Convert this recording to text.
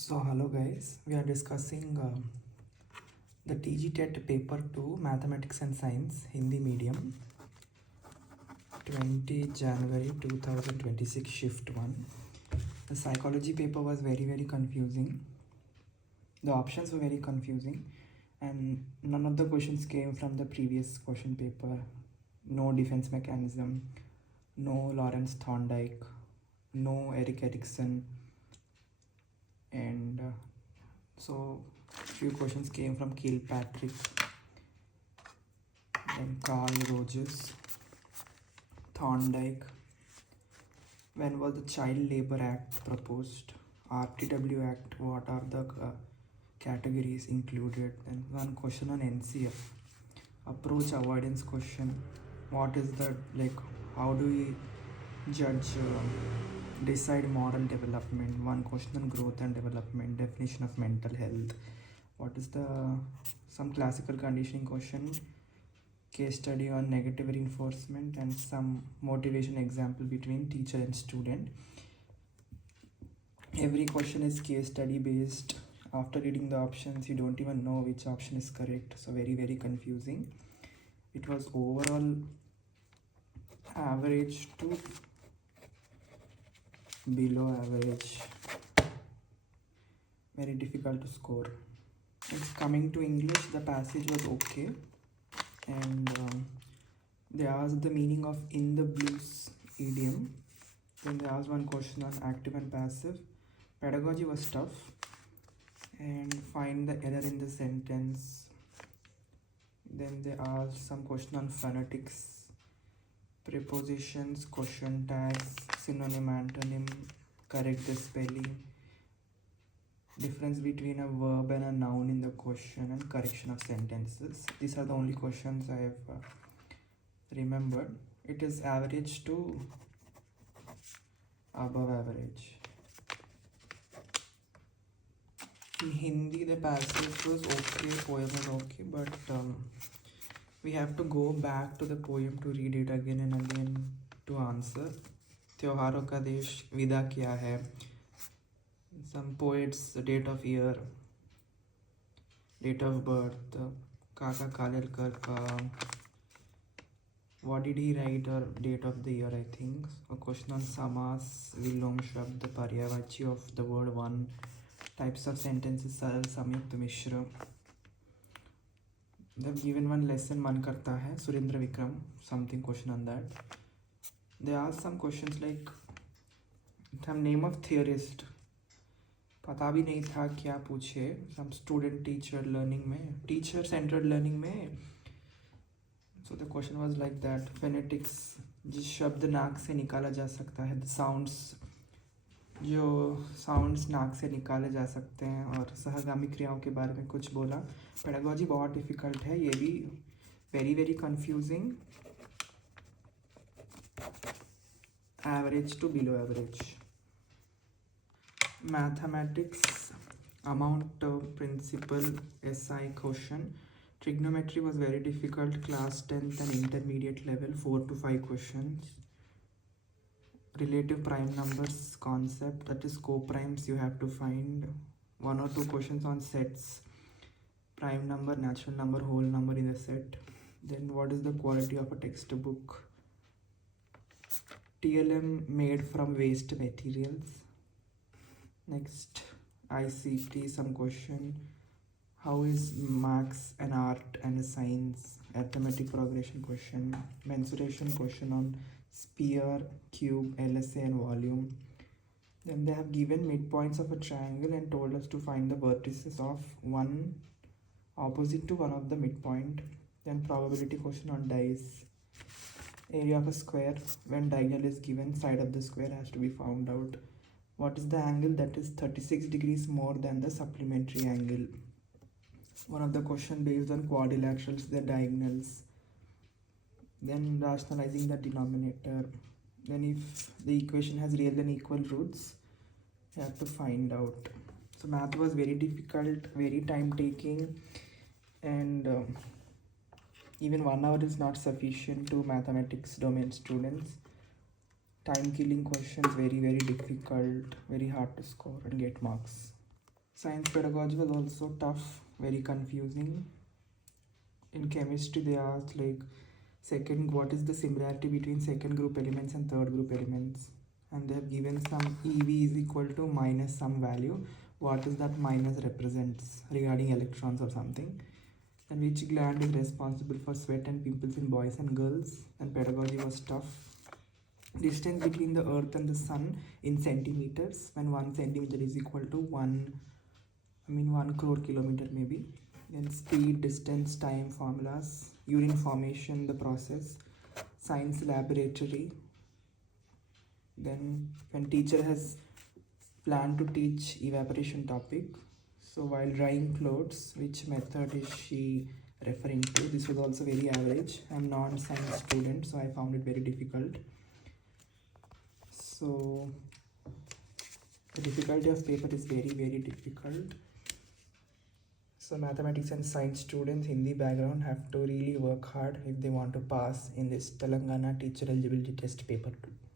So hello guys, we are discussing the TGTET paper 2 Mathematics and Science Hindi medium 20 January 2026 shift 1. The psychology paper was very confusing. The options were very confusing and none of the questions came from the previous question paper. No defense mechanism, no Lawrence Thorndike, no Eric Erikson, and so few questions came from Kilpatrick, then Carl Rogers, Thorndike. When was the Child Labor Act proposed? RTW Act, what are the categories included? And one question on NCF, approach avoidance question. What is the, how do we judge, decide moral development? One question on growth and development, definition of mental health. What is some classical conditioning question, case study on negative reinforcement, and some motivation example between teacher and student. Every question is case study based. After reading the options, you don't even know which option is correct, so very confusing. It was overall average to below average, very difficult to score. It's coming to English, the passage was okay, and they asked the meaning of in the blues idiom. Then they asked one question on active and passive. Pedagogy was tough, and find the error in the sentence. Then they asked some question on phonetics, prepositions, question tags, synonym, antonym, correct the spelling, difference between a verb and a noun in the question, and correction of sentences. These are the only questions I have remembered. It is average to above average. In Hindi, the passage was okay, poem was okay, but we have to go back to the poem to read it again and again to answer. त्योहारों का देश विदा क्या है, some poets, the date of year, date of birth, Kaka Kalelkar ka, what did he write, or date of the year, I think. A question on samas, vilom shabd, paryavachi of the word one, types of sentences, saral, samyukt, mishra. They've given one lesson, man karta hai, Surendra Vikram, something question on that. They asked some questions like some name of theorist, पता भी नहीं था क्या पूछे, some student teacher learning में, teacher centered learning में. So the question was like that. Phonetics, जिस शब्द नाक से निकाला जा सकता है, the sounds, जो साउंड्स नाक से निकाले जा सकते हैं, और सहगामी क्रियाओं के बारे में कुछ बोला. पेडागॉजी बहुत डिफ़िकल्ट है, ये भी very confusing. Average to below average. Mathematics, amount principle, SI question. Trigonometry was very difficult, class 10th and intermediate level, 4 to 5 questions. Relative prime numbers concept, that is co-primes, you have to find 1 or 2 questions on sets, prime number, natural number, whole number in the set. Then what is the quality of a textbook? TLM made from waste materials. Next, ICT, some question. How is maths and art and science? Arithmetic progression question. Mensuration question on sphere, cube, LSA and volume. Then they have given midpoints of a triangle and told us to find the vertices of one opposite to one of the midpoint. Then probability question on dice. Area of a square, when diagonal is given, side of the square has to be found out. What is the angle that is 36 degrees more than the supplementary angle? One of the question based on quadrilaterals, the diagonals. Then rationalizing the denominator. Then if the equation has real and equal roots, you have to find out. So math was very difficult, very time taking, and even 1 hour is not sufficient to mathematics domain students. Time killing questions, very difficult, very hard to score and get marks. Science pedagogy was also tough, very confusing. In chemistry they asked like what is the similarity between second group elements and third group elements, and they have given some EV is equal to minus some value. What is that minus represents regarding electrons or something? And which gland is responsible for sweat and pimples in boys and girls? And pedagogy was tough. Distance between the earth and the sun in centimeters, when 1 centimeter is equal to 1 crore kilometer maybe. Then speed, distance, time formulas, urine formation, the process, science laboratory. Then when teacher has planned to teach evaporation topic, so while drying clothes, which method is she referring to? This was also very average. I'm non-science student, so I found it very difficult. So the difficulty of paper is very, very difficult. So mathematics and science students, Hindi background, have to really work hard if they want to pass in this Telangana Teacher Eligibility Test Paper 2.